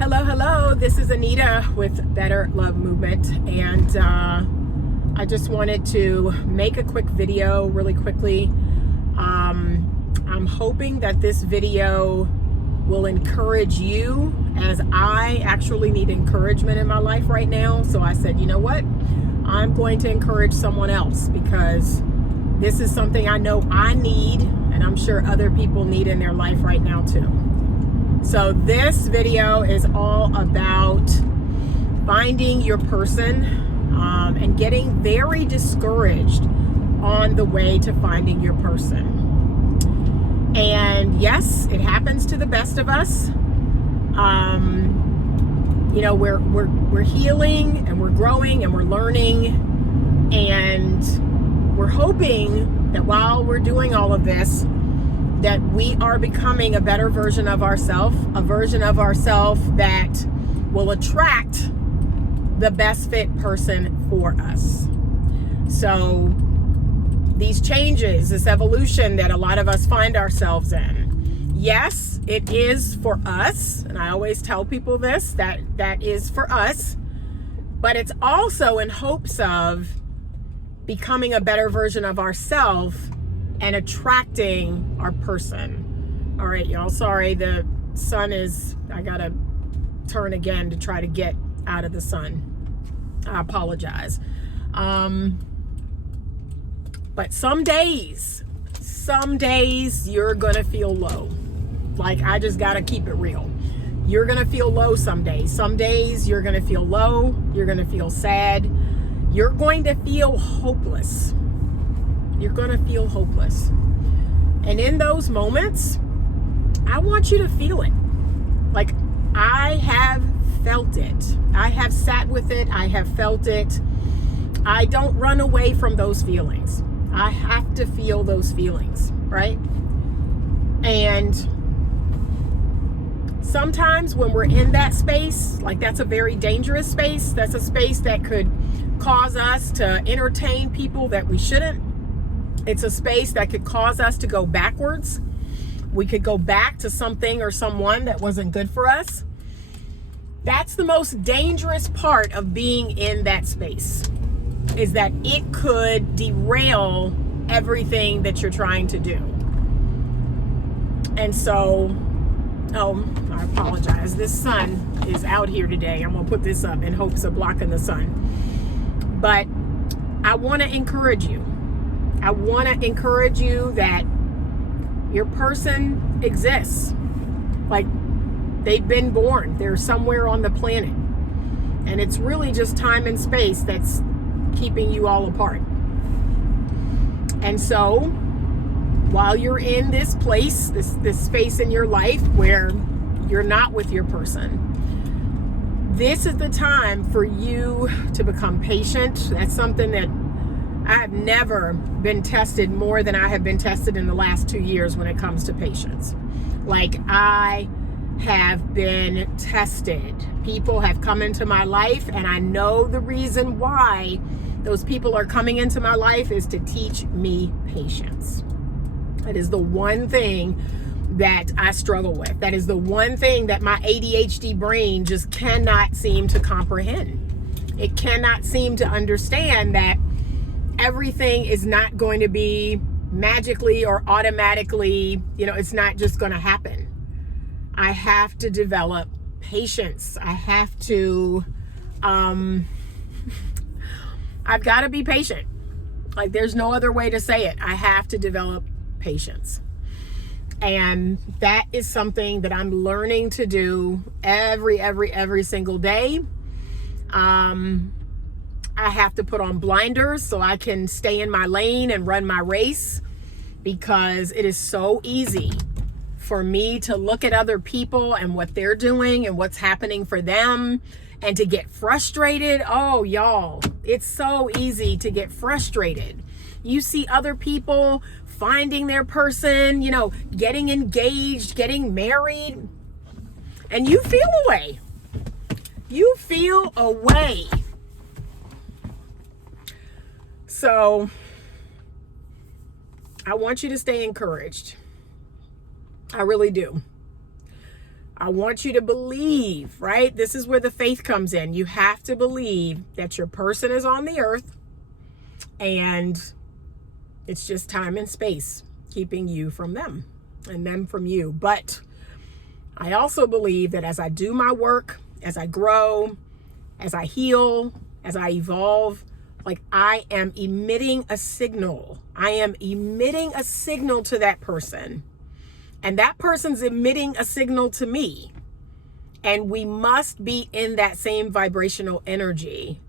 Hello, hello. This is Anita with Better Love Movement, and I just wanted to make a quick video really quickly. I'm hoping that this video will encourage you, as I actually need encouragement in my life right now. So I said, you know what? I'm going to encourage someone else, because this is something I know I need, and I'm sure other people need in their life right now too. So this video is all about finding your person and getting very discouraged on the way to finding your person. And yes, it happens to the best of us. You know, we're healing and we're growing and we're learning, and we're hoping that while we're doing all of this, that we are becoming a better version of ourselves, a version of ourselves that will attract the best fit person for us. So these changes, this evolution that a lot of us find ourselves in, yes, it is for us. And I always tell people this, that is for us, but it's also in hopes of becoming a better version of ourselves and attracting our person. All right, y'all, sorry, the sun is, I gotta turn again to try to get out of the sun. I apologize. But some days you're gonna feel low. Like, I just gotta keep it real. You're gonna feel low some days. Some days you're gonna feel low, you're gonna feel sad, you're going to feel hopeless. You're going to feel hopeless. And in those moments, I want you to feel it. Like, I have felt it. I have sat with it. I have felt it. I don't run away from those feelings. I have to feel those feelings, right? And sometimes when we're in that space, like, that's a very dangerous space. That's a space that could cause us to entertain people that we shouldn't. It's a space that could cause us to go backwards. We could go back to something or someone that wasn't good for us. That's the most dangerous part of being in that space, is that it could derail everything that you're trying to do. And so, I apologize. This sun is out here today. I'm going to put this up in hopes of blocking the sun. But I want to encourage you. I want to encourage you that your person exists. Like, they've been born. They're somewhere on the planet. And it's really just time and space that's keeping you all apart. And so, while you're in this place, this space in your life where you're not with your person, this is the time for you to become patient. That's something that I have never been tested more than I have been tested in the last 2 years when it comes to patience. Like, I have been tested. People have come into my life, and I know the reason why those people are coming into my life is to teach me patience. That is the one thing that I struggle with. That is the one thing that my ADHD brain just cannot seem to comprehend. It cannot seem to understand that everything is not going to be magically or automatically, it's not just going to happen. I have to develop patience. I have to, I've got to be patient. Like, there's no other way to say it. I have to develop patience. And that is something that I'm learning to do every single day. I have to put on blinders so I can stay in my lane and run my race, because it is so easy for me to look at other people and what they're doing and what's happening for them and to get frustrated. Oh, y'all, it's so easy to get frustrated. You see other people finding their person, getting engaged, getting married, and you feel away. You feel away. So I want you to stay encouraged. I really do. I want you to believe, right? This is where the faith comes in. You have to believe that your person is on the earth and it's just time and space keeping you from them and them from you. But I also believe that as I do my work, as I grow, as I heal, as I evolve, like I am emitting a signal. I am emitting a signal to that person. And that person's emitting a signal to me. And we must be in that same vibrational energy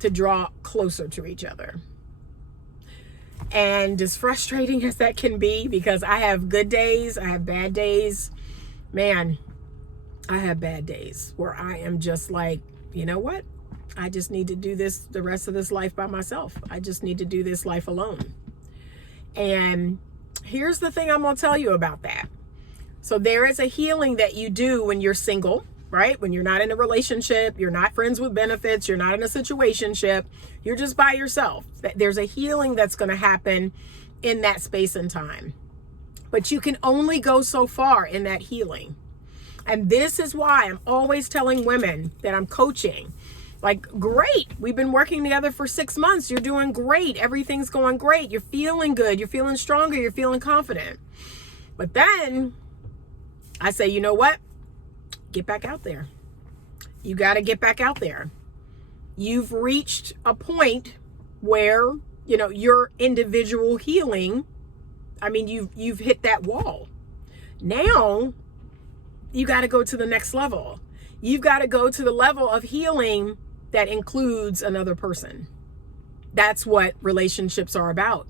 to draw closer to each other. And as frustrating as that can be, because I have good days, I have bad days. Man, I have bad days where I am just like, you know what? I just need to do this the rest of this life by myself. I just need to do this life alone. And here's the thing I'm going to tell you about that. So there is a healing that you do when you're single, right? When you're not in a relationship, you're not friends with benefits, you're not in a situationship, you're just by yourself. There's a healing that's going to happen in that space and time. But you can only go so far in that healing. And this is why I'm always telling women that I'm coaching, like, great, we've been working together for 6 months. You're doing great. Everything's going great. You're feeling good. You're feeling stronger. You're feeling confident. But then I say, you know what? Get back out there. You got to get back out there. You've reached a point where, you know, your individual healing, I mean, you've hit that wall. Now you got to go to the next level. You've got to go to the level of healing that includes another person. That's what relationships are about.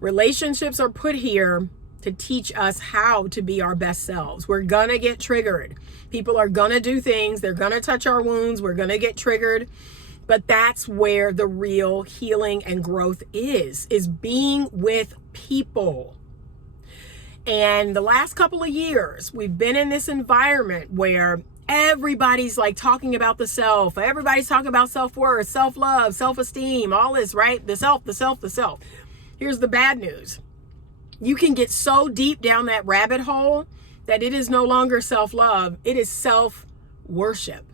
Relationships are put here to teach us how to be our best selves. We're gonna get triggered. People are gonna do things. They're gonna touch our wounds. We're gonna get triggered. But that's where the real healing and growth is being with people. And the last couple of years, we've been in this environment where everybody's like talking about the self. Everybody's talking about self-worth, self-love, self-esteem, all this, right? The self, the self, the self. Here's the bad news. You can get so deep down that rabbit hole that it is no longer self-love. It is self-worship.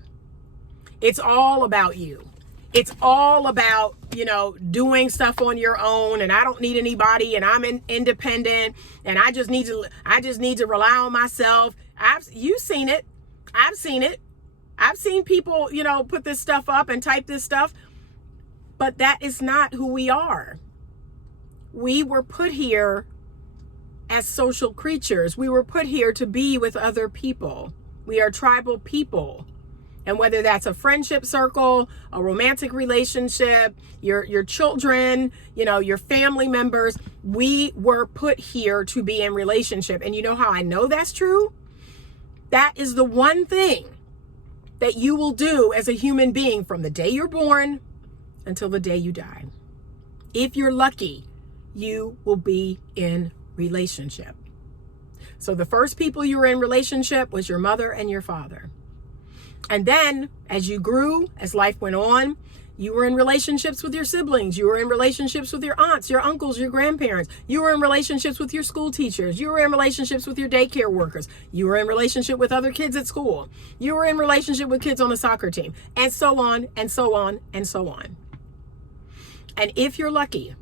It's all about you. It's all about, you know, doing stuff on your own, and I don't need anybody, and I'm independent, and I just need to rely on myself. You've seen it. I've seen it. I've seen people, you know, put this stuff up and type this stuff, but that is not who we are. We were put here as social creatures. We were put here to be with other people. We are tribal people. And whether that's a friendship circle, a romantic relationship, your children, you know, your family members, we were put here to be in relationship. And you know how I know that's true? That is the one thing that you will do as a human being from the day you're born until the day you die. If you're lucky, you will be in relationship. So the first people you were in relationship was your mother and your father. And then as you grew, as life went on, you were in relationships with your siblings. You were in relationships with your aunts, your uncles, your grandparents. You were in relationships with your school teachers. You were in relationships with your daycare workers. You were in relationship with other kids at school. You were in relationship with kids on the soccer team, and so on, and so on, and so on. And if you're lucky,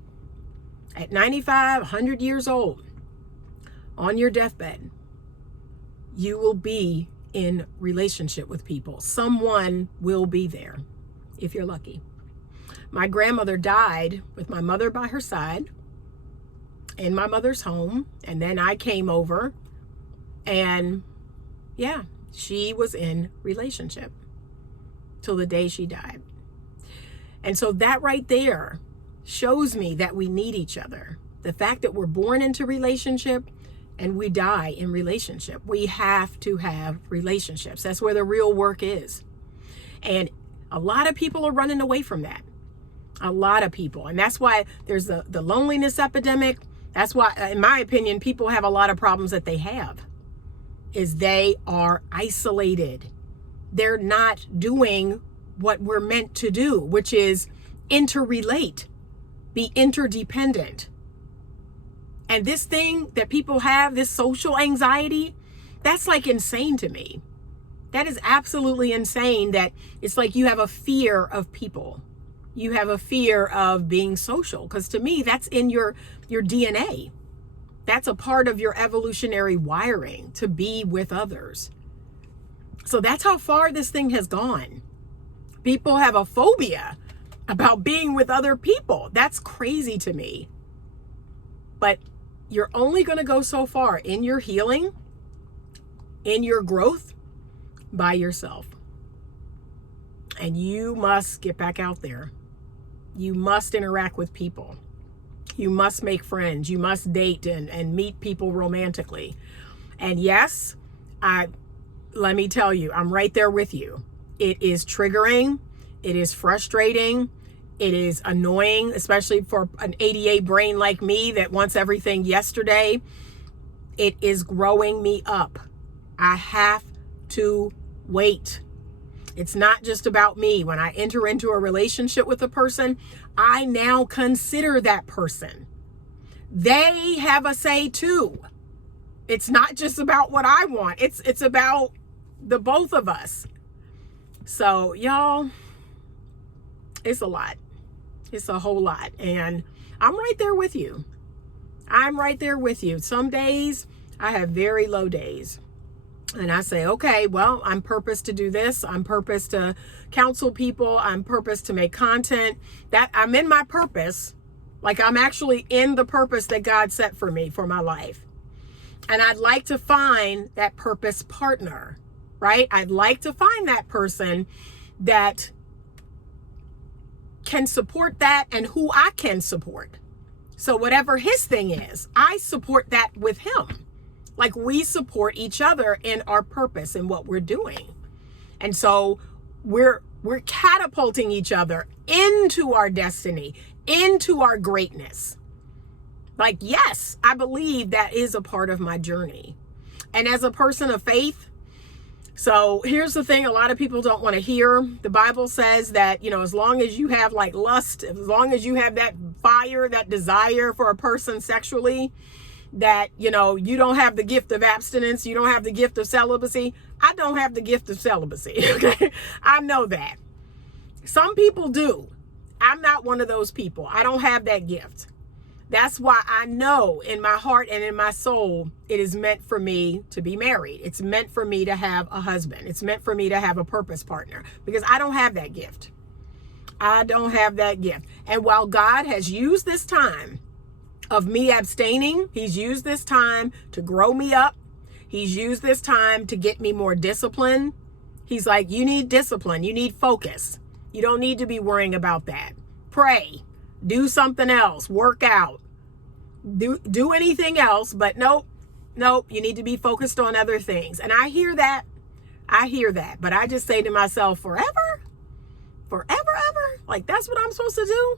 at 95, 100 years old, on your deathbed, you will be in relationship with people. Someone will be there if you're lucky. My grandmother died with my mother by her side in my mother's home, and then I came over, and yeah, she was in relationship till the day she died. And so that right there shows me that we need each other. The fact that we're born into relationship and we die in relationship. We have to have relationships. That's where the real work is. And a lot of people are running away from that. A lot of people. And that's why there's the loneliness epidemic. That's why, in my opinion, people have a lot of problems that they have, is they are isolated. They're not doing what we're meant to do, which is interrelate, be interdependent. And this thing that people have, this social anxiety, that's like insane to me. That is absolutely insane that it's like you have a fear of people. You have a fear of being social, because to me, that's in your DNA. That's a part of your evolutionary wiring, to be with others. So that's how far this thing has gone. People have a phobia about being with other people. That's crazy to me. But you're only going to go so far in your healing, in your growth, by yourself. And you must get back out there. You must interact with people. You must make friends. You must date and meet people romantically. And yes, let me tell you, I'm right there with you. It is triggering. It is frustrating. It is annoying, especially for an ADA brain like me that wants everything yesterday. It is growing me up. I have to wait. It's not just about me. When I enter into a relationship with a person, I now consider that person. They have a say too. It's not just about what I want. It's about the both of us. So y'all, it's a lot. It's a whole lot. And I'm right there with you. I'm right there with you. Some days I have very low days. And I say, okay, well, I'm purposed to do this. I'm purposed to counsel people. I'm purposed to make content. That I'm in my purpose. Like I'm actually in the purpose that God set for me, for my life. And I'd like to find that purpose partner, right? I'd like to find that person that can support that and who I can support. So whatever his thing is, I support that with him. Like we support each other in our purpose and what we're doing. And so we're catapulting each other into our destiny, into our greatness. Like, yes, I believe that is a part of my journey. And as a person of faith, so here's the thing a lot of people don't want to hear. The Bible says that, as long as you have like lust, as long as you have that fire, that desire for a person sexually, that, you don't have the gift of abstinence, you don't have the gift of celibacy. I don't have the gift of celibacy, okay? I know that. Some people do. I'm not one of those people. I don't have that gift. That's why I know in my heart and in my soul, it is meant for me to be married. It's meant for me to have a husband. It's meant for me to have a purpose partner, because I don't have that gift. I don't have that gift. And while God has used this time of me abstaining, he's used this time to grow me up. He's used this time to get me more discipline. He's like, you need discipline. You need focus. You don't need to be worrying about that. Pray. Do something else. Work out. Do anything else. But nope. You need to be focused on other things. And I hear that. But I just say to myself, forever? Ever? Like, that's what I'm supposed to do?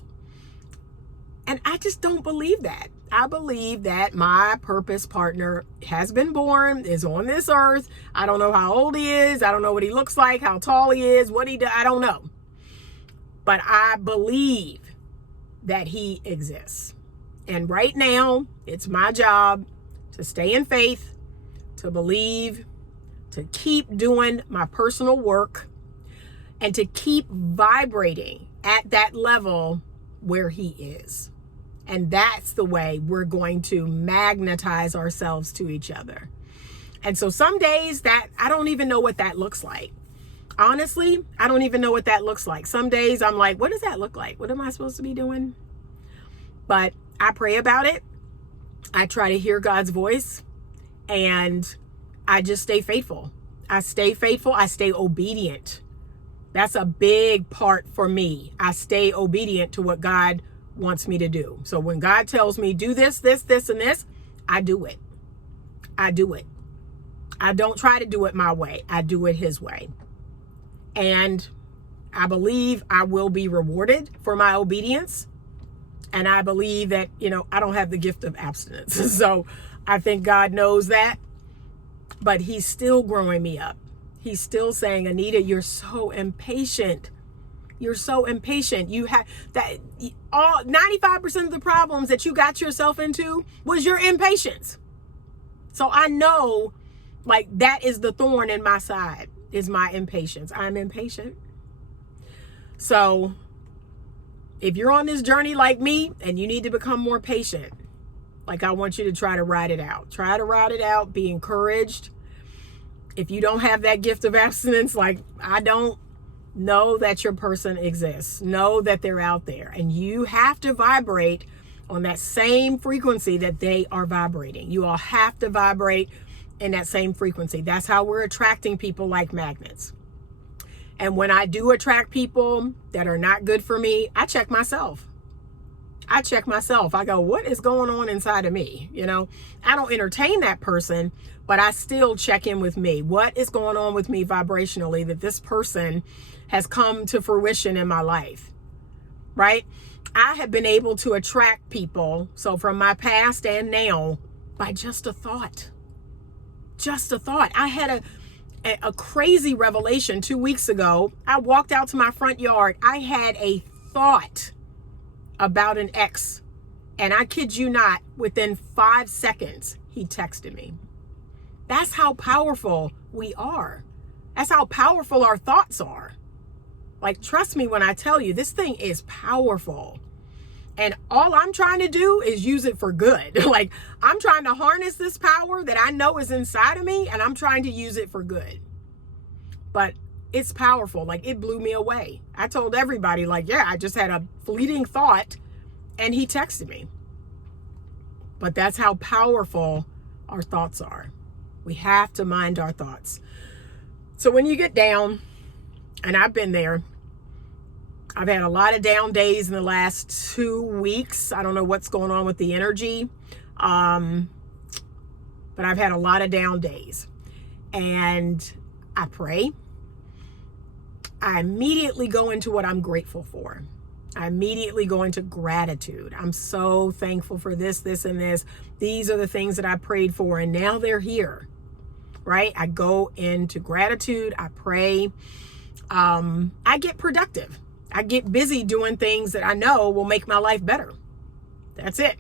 And I just don't believe that. I believe that my purpose partner has been born, is on this earth. I don't know how old he is. I don't know what he looks like, how tall he is, what he does. I don't know. But I believe that he exists. And right now, it's my job to stay in faith, to believe, to keep doing my personal work, and to keep vibrating at that level where he is. And that's the way we're going to magnetize ourselves to each other. And so some days that I don't even know what that looks like. Honestly, I don't even know what that looks like. Some days I'm like, what does that look like? What am I supposed to be doing? But I pray about it. I try to hear God's voice, and I just stay faithful. I stay faithful. I stay obedient. That's a big part for me. I stay obedient to what God wants me to do. So when God tells me do this, and this, I do it. I don't try to do it my way. I do it his way. And I believe I will be rewarded for my obedience. And I believe that, I don't have the gift of abstinence. So I think God knows that. But he's still growing me up. He's still saying, Anita, you're so impatient. You're so impatient. You have that. All 95% of the problems that you got yourself into was your impatience. So I know, like, that is the thorn in my side. is my impatience. I'm impatient. So if you're on this journey like me and you need to become more patient, like, I want you to try to ride it out. Try to ride it out. Be encouraged. If you don't have that gift of abstinence, like I don't, know that your person exists. Know that they're out there. And you have to vibrate on that same frequency that they are vibrating. You all have to vibrate in that same frequency. That's how we're attracting people like magnets. And when I do attract people that are not good for me, I check myself. I go, what is going on inside of me? You know, I don't entertain that person, but I still check in with me. What is going on with me vibrationally that this person has come to fruition in my life, right? I have been able to attract people, so from my past and now, by just a thought. Just a thought. I had a crazy revelation 2 weeks ago. I walked out to my front yard. I had a thought about an ex, and I kid you not, within 5 seconds, he texted me. That's how powerful we are. That's how powerful our thoughts are. Like, trust me when I tell you, this thing is powerful. And all I'm trying to do is use it for good. Like, I'm trying to harness this power that I know is inside of me, and I'm trying to use it for good. But it's powerful. Like, it blew me away. I told everybody, like, yeah, I just had a fleeting thought, and he texted me. But that's how powerful our thoughts are. We have to mind our thoughts. So when you get down, and I've been there, I've had a lot of down days in the last 2 weeks. I don't know what's going on with the energy. But I've had a lot of down days. And I pray. I immediately go into what I'm grateful for. I immediately go into gratitude. I'm so thankful for this, this, and this. These are the things that I prayed for, and now they're here, right? I go into gratitude. I pray. I get productive. I get busy doing things that I know will make my life better. That's it.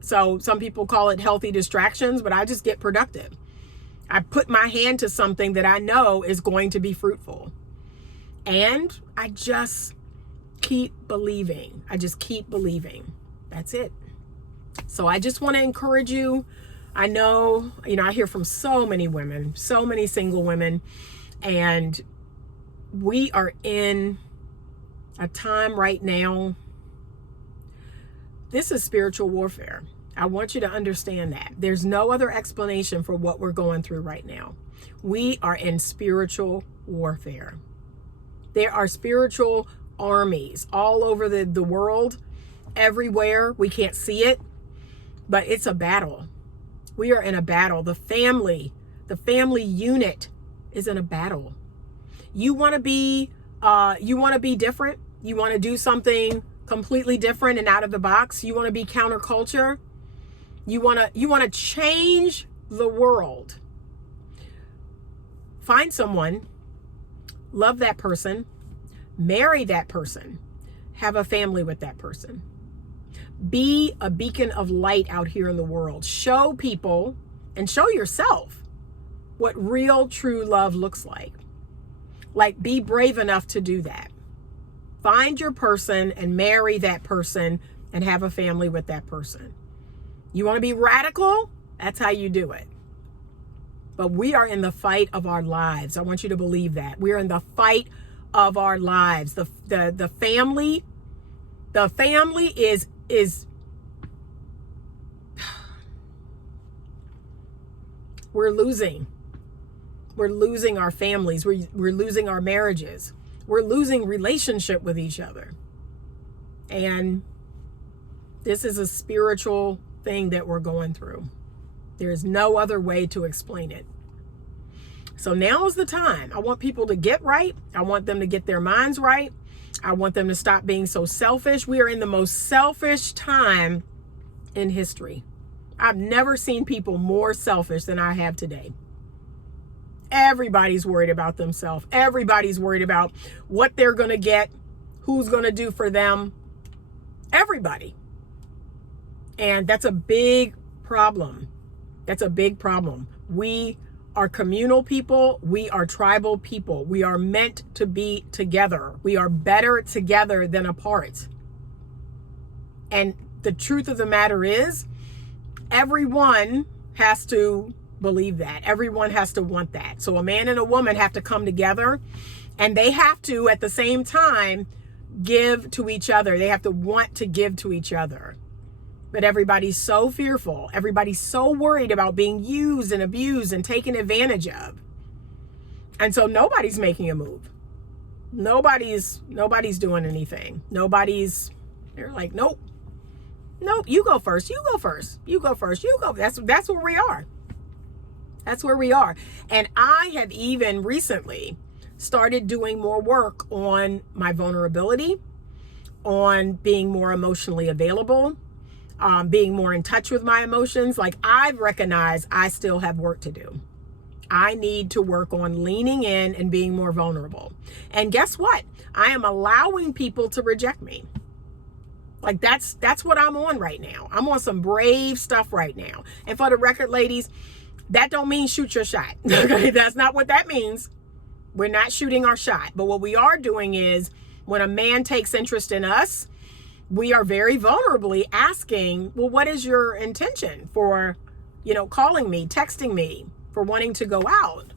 So some people call it healthy distractions, but I just get productive. I put my hand to something that I know is going to be fruitful. And I just keep believing. I just keep believing. That's it. So I just want to encourage you. I know, I hear from so many women, so many single women, and we are in a time right now. This is spiritual warfare. I want you to understand that. There's no other explanation for what we're going through right now. We are in spiritual warfare. There are spiritual armies all over the world, everywhere. We can't see it, but it's a battle. We are in a battle. The family unit is in a battle. You want to be different. You want to do something completely different and out of the box. You want to be counterculture. You want to change the world. Find someone, love that person, marry that person, have a family with that person. Be a beacon of light out here in the world. Show people and show yourself what real, true love looks like. Like, be brave enough to do that. Find your person and marry that person and have a family with that person. You want to be radical? That's how you do it. But we are in the fight of our lives. I want you to believe that. We are in the fight of our lives. The family is we're losing. We're losing our families. We're losing our marriages. We're losing relationship with each other. And this is a spiritual thing that we're going through. There is no other way to explain it. So now is the time. I want people to get right. I want them to get their minds right. I want them to stop being so selfish. We are in the most selfish time in history. I've never seen people more selfish than I have today. Everybody's worried about themselves. Everybody's worried about what they're going to get, who's going to do for them. Everybody. And that's a big problem. That's a big problem. We are communal people. We are tribal people. We are meant to be together. We are better together than apart. And the truth of the matter is, everyone has to believe that. Everyone has to want that. So a man and a woman have to come together, and they have to, at the same time, give to each other. They have to want to give to each other. But everybody's so fearful. Everybody's so worried about being used and abused and taken advantage of. And so nobody's making a move. Nobody's doing anything. They're like, nope, you go first. You go first. You go first. You go. That's where we are. That's where we are. And I have even recently started doing more work on my vulnerability, on being more emotionally available, being more in touch with my emotions. Like, I've recognized I still have work to do. I need to work on leaning in and being more vulnerable. And guess what? I am allowing people to reject me. Like, that's what I'm on right now. I'm on some brave stuff right now. And for the record, ladies, that don't mean shoot your shot. Okay, that's not what that means. We're not shooting our shot. But what we are doing is, when a man takes interest in us, we are very vulnerably asking, well, what is your intention for, calling me, texting me, for wanting to go out?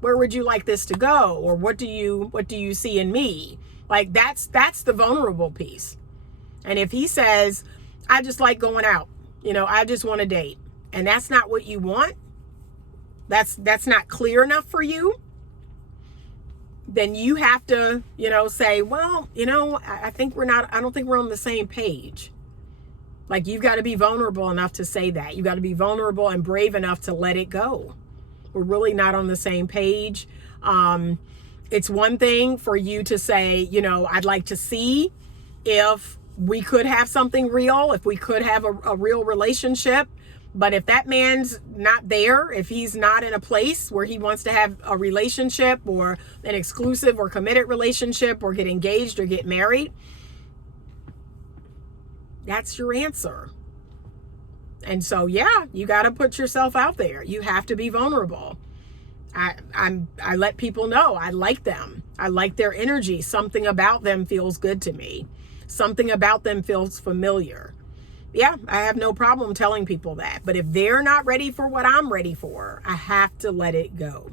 Where would you like this to go? Or what do you see in me? Like, that's the vulnerable piece. And if he says, I just like going out, I just want to date, and that's not what you want, that's not clear enough for you, then you have to, say, well, I don't think we're on the same page. Like, you've got to be vulnerable enough to say that. You got to be vulnerable and brave enough to let it go. We're really not on the same page. It's one thing for you to say, I'd like to see if we could have something real, if we could have a real relationship. But if that man's not there, if he's not in a place where he wants to have a relationship, or an exclusive or committed relationship, or get engaged or get married, that's your answer. And so, yeah, you got to put yourself out there. You have to be vulnerable. I let people know I like them. I like their energy. Something about them feels good to me. Something about them feels familiar. Yeah, I have no problem telling people that. But if they're not ready for what I'm ready for, I have to let it go.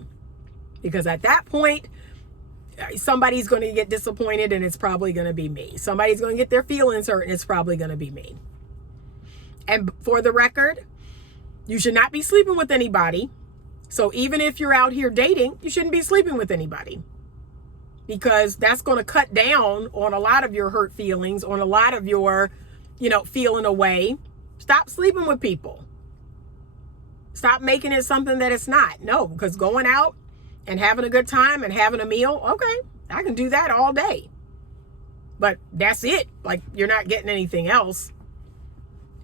Because at that point, somebody's going to get disappointed, and it's probably going to be me. Somebody's going to get their feelings hurt, and it's probably going to be me. And for the record, you should not be sleeping with anybody. So even if you're out here dating, you shouldn't be sleeping with anybody. Because that's going to cut down on a lot of your hurt feelings, on a lot of your feeling away. Stop sleeping with people. Stop making it something that it's not. No, because going out and having a good time and having a meal, okay, I can do that all day. But that's it. Like, you're not getting anything else.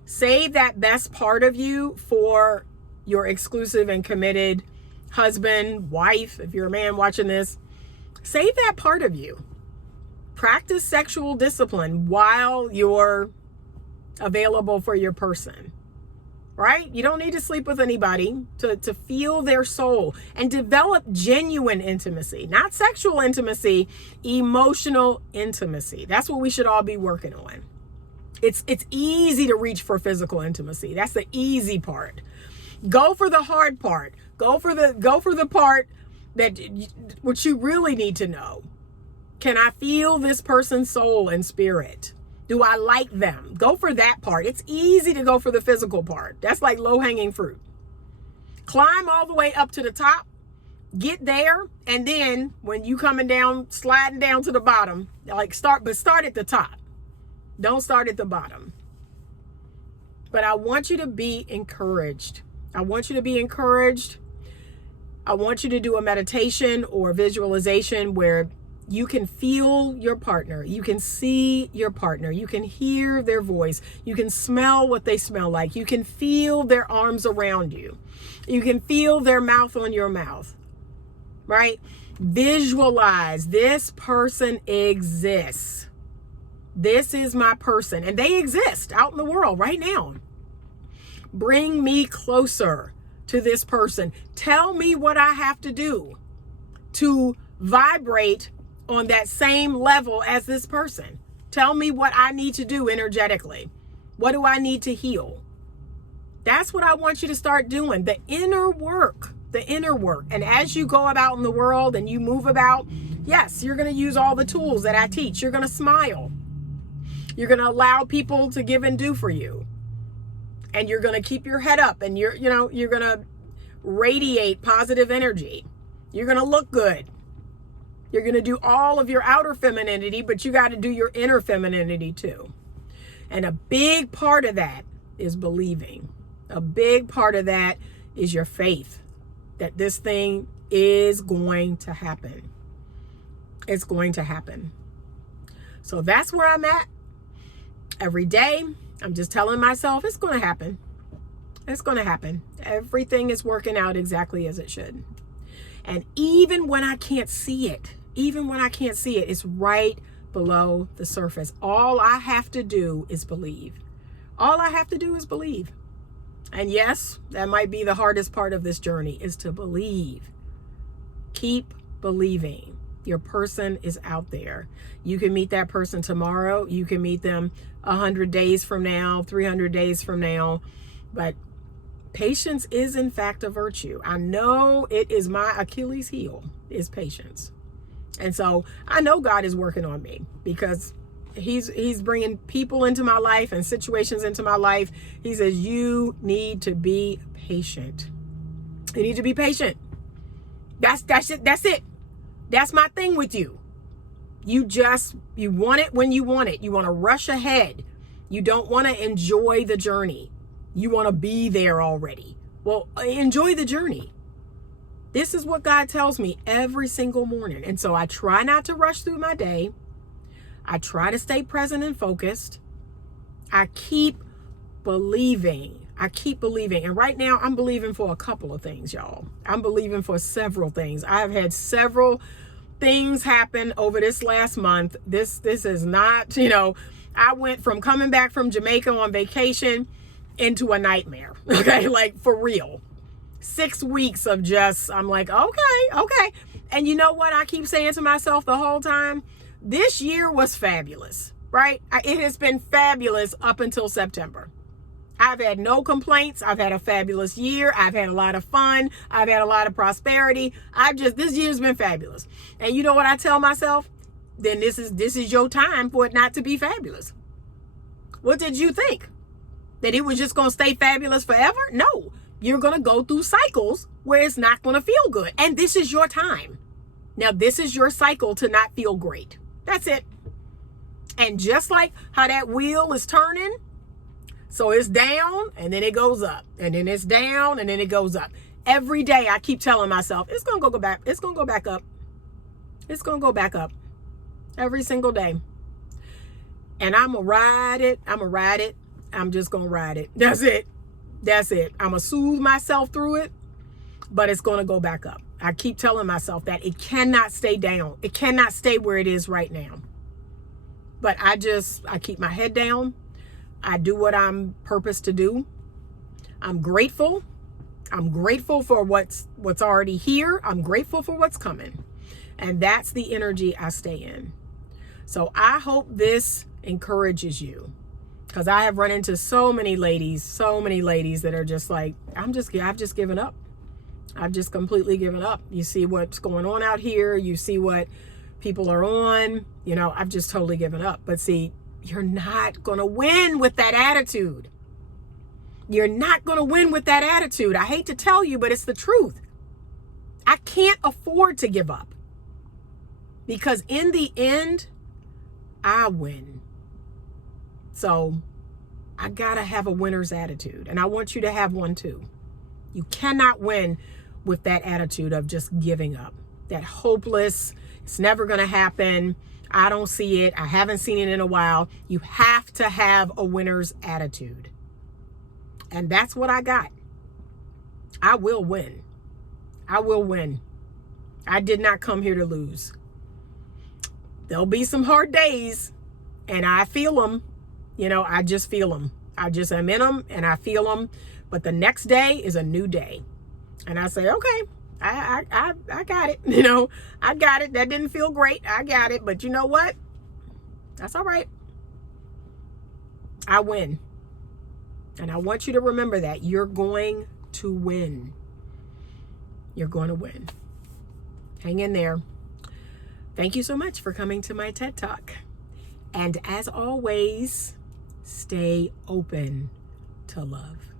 Save that best part of you for your exclusive and committed husband, wife. If you're a man watching this, save that part of you. Practice sexual discipline while you're available for your person, right? You don't need to sleep with anybody to feel their soul and develop genuine intimacy, not sexual intimacy, emotional intimacy. That's what we should all be working on. It's easy to reach for physical intimacy. That's the easy part. Go for the hard part. Go for the part that what you really need to know. Can I feel this person's soul and spirit? Do I like them? Go for that part. It's easy to go for the physical part. That's like low-hanging fruit. Climb all the way up to the top, get there, and then when you coming down, sliding down to the bottom, start at the top. Don't start at the bottom. But I want you to be encouraged. I want you to be encouraged. I want you to do a meditation or visualization where you can feel your partner. You can see your partner. You can hear their voice. You can smell what they smell like. You can feel their arms around you. You can feel their mouth on your mouth, right? Visualize this person exists. This is my person, and they exist out in the world right now. Bring me closer to this person. Tell me what I have to do to vibrate on that same level as this person. Tell me what I need to do energetically. What do I need to heal? That's what I want you to start doing. The inner work, the inner work. And as you go about in the world and you move about, yes, you're going to use all the tools that I teach. You're going to smile. You're going to allow people to give and do for you. And you're going to keep your head up, and you're going to radiate positive energy. You're going to look good. You're going to do all of your outer femininity, but you got to do your inner femininity too. And a big part of that is believing. A big part of that is your faith that this thing is going to happen. It's going to happen. So that's where I'm at. Every day, I'm just telling myself it's going to happen. It's going to happen. Everything is working out exactly as it should. And even when I can't see it, it's right below the surface. All I have to do is believe. All I have to do is believe. And yes, that might be the hardest part of this journey, is to believe. Keep believing. Your person is out there. You can meet that person tomorrow. You can meet them 100 days from now, 300 days from now. But patience is in fact a virtue. I know it is my Achilles heel, is patience. And so I know God is working on me, because he's bringing people into my life and situations into my life. He says, you need to be patient. You need to be patient. That's it. That's it. That's my thing with you. You want it when you want it. You want to rush ahead. You don't want to enjoy the journey. You want to be there already. Well, enjoy the journey. This is what God tells me every single morning. And so I try not to rush through my day. I try to stay present and focused. I keep believing. And right now I'm believing for a couple of things, y'all. I'm believing for several things. I've had several things happen over this last month. This is not, I went from coming back from Jamaica on vacation into a nightmare. Okay. Like, for real. 6 weeks of just, I'm like, okay. And you know what I keep saying to myself the whole time? This year was fabulous, right? It has been fabulous up until September. I've had no complaints. I've had a fabulous year. I've had a lot of fun. I've had a lot of prosperity. This year's been fabulous. And you know what I tell myself? Then this is your time for it not to be fabulous. What did you think? That it was just going to stay fabulous forever? No, you're going to go through cycles where it's not going to feel good. And this is your time. Now, this is your cycle to not feel great. That's it. And just like how that wheel is turning, so it's down and then it goes up, and then it's down and then it goes up. Every day I keep telling myself, it's going to go back. It's going to go back up. It's going to go back up every single day. And I'm going to ride it. I'm just going to ride it. That's it. I'm going to soothe myself through it, but it's going to go back up. I keep telling myself that it cannot stay down. It cannot stay where it is right now. But I keep my head down. I do what I'm purposed to do. I'm grateful. I'm grateful for what's already here. I'm grateful for what's coming. And that's the energy I stay in. So I hope this encourages you, because I have run into so many ladies that are just like, I've just given up. I've just completely given up. You see what's going on out here. You see what people are on. I've just totally given up. But see, you're not going to win with that attitude. You're not going to win with that attitude. I hate to tell you, but it's the truth. I can't afford to give up, because in the end, I win. So I got to have a winner's attitude, and I want you to have one too. You cannot win with that attitude of just giving up, that hopeless, it's never going to happen. I don't see it. I haven't seen it in a while. You have to have a winner's attitude. And that's what I got. I will win. I will win. I did not come here to lose. There'll be some hard days, and I feel them. I just feel them. I just am in them and I feel them. But the next day is a new day. And I say, okay, I got it. You know, I got it. That didn't feel great. I got it. But you know what? That's all right. I win. And I want you to remember that you're going to win. You're going to win. Hang in there. Thank you so much for coming to my TED Talk. And as always, stay open to love.